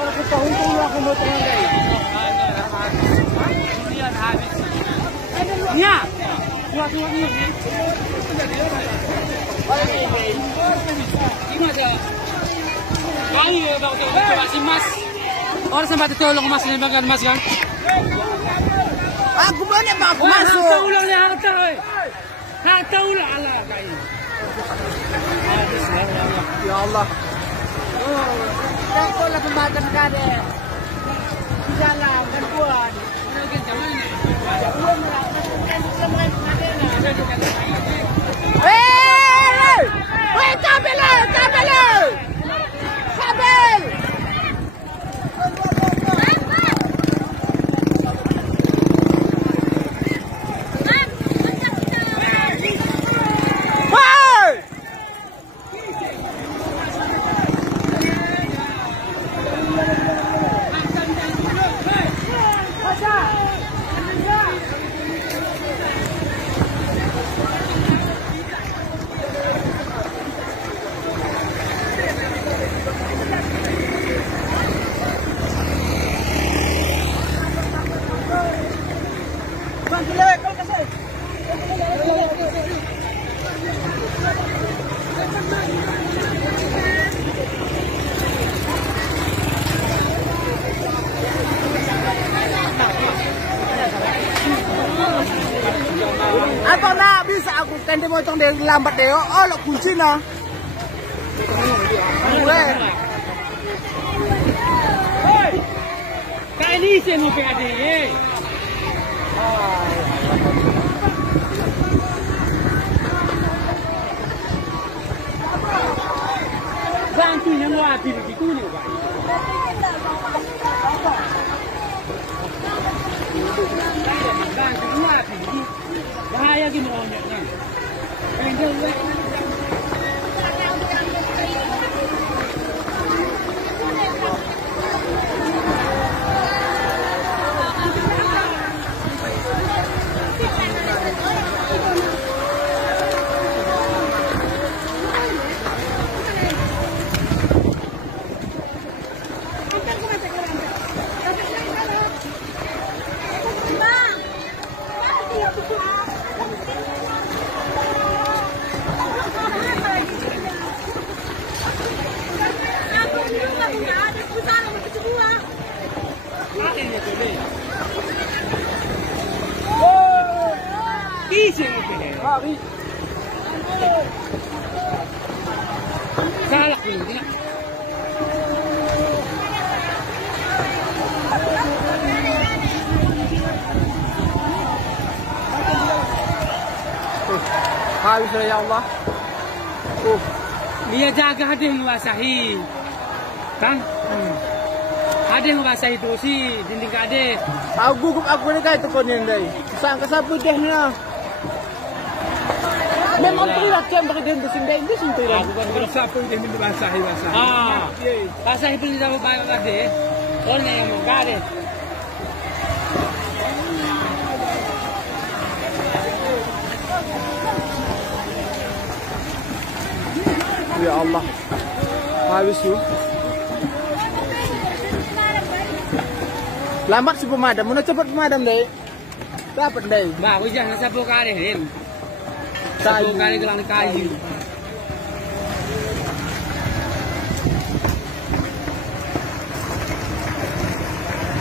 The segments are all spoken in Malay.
Orang ketahun-tahun aku mau tengah guys. Nya. Suatu ni. Ini ada. Kau ni bawa si mas. Orang sempat tolong mas ni bagian mas kan. Aku banyak pak aku masuk. Tahu lah ni harta oi. Tahu lah Allah kain. Ya Allah. Kau lah pembagian kade. Jalan dan buat. Hei, hei, kabel, kabel, kabel. Apa nak bisa aku tende motong dari lambat deh. Oh, lo kunci nah. Hei. Kali ni saya mau pergi. Zanti yang luar biru di kuning pak. Zanti luar biru. Bahaya gini orangnya. Pendek. Salah ini. Habis ya Allah. Dia jaga hadis wasahi. Kan? Hadis wasahi dosi dinding kade. Aku ni kai tu konin dai. Sang kasapu deh na. Memang tulah jam bagi dia dosin dai, dosin tu. Aku kan kasapu deh minta wasahi. Ah. Wasahi pun dia bawa kade. Orang yang mau kade. Ya Allah. Habis tu. Lambat si pemadam, mana cepat pemadam deh. Dapat deh. Bah, aku jangan sapu kali ni. Sapu kali gelang kayu.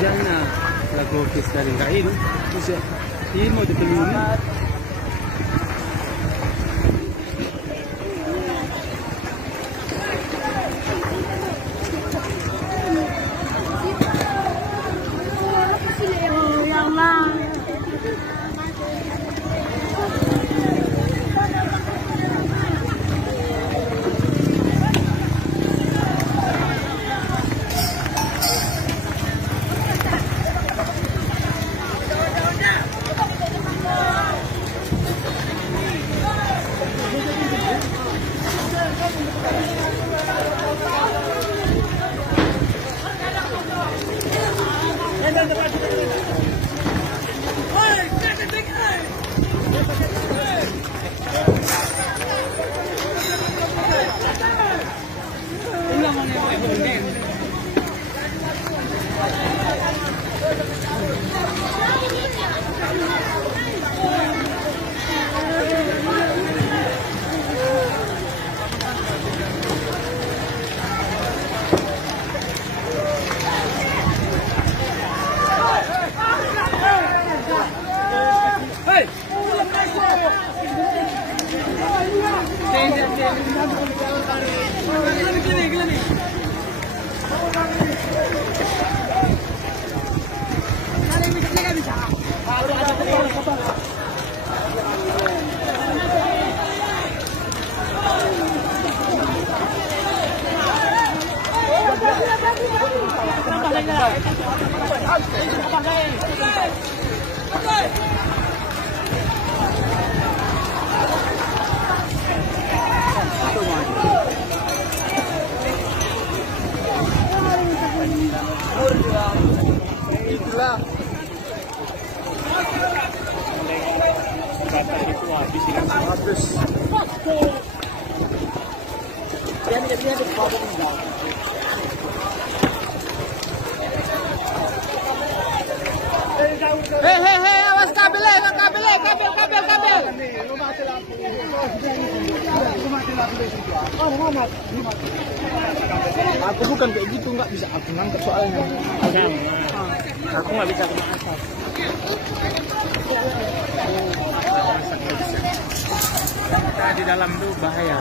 Jangan lagu kisah dari kayu. Bisa. Ini mau dipelihara. Itulah. Habis. Hei, awas kabel. Aku bukan kayak gitu, nggak bisa aku nangkep soalnya. Aku nggak bisa kena asap. Kita di dalam tuh bahaya.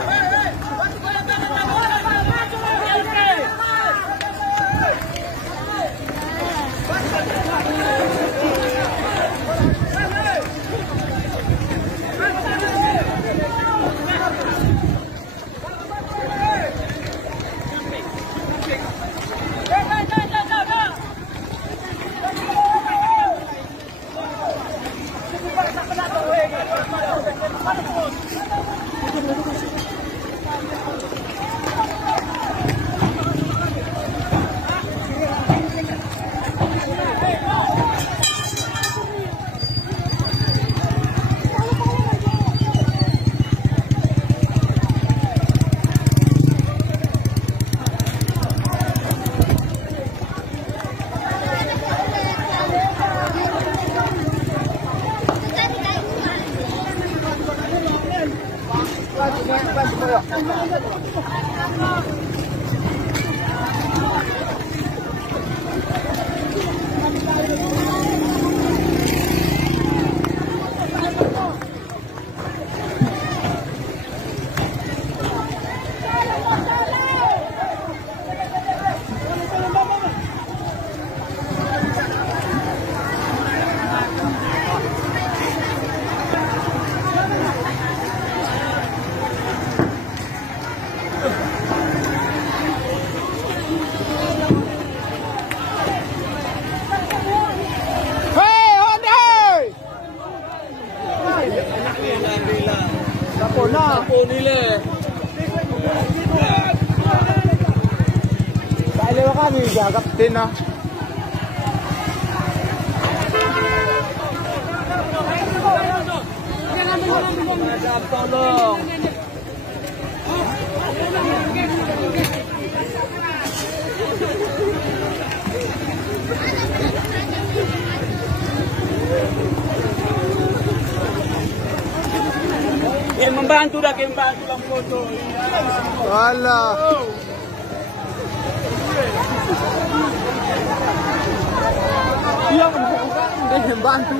Kami gagap din ah. Tolong. Yang membantu dah, yang membantu dalam foto. Alah. Iya, membantu.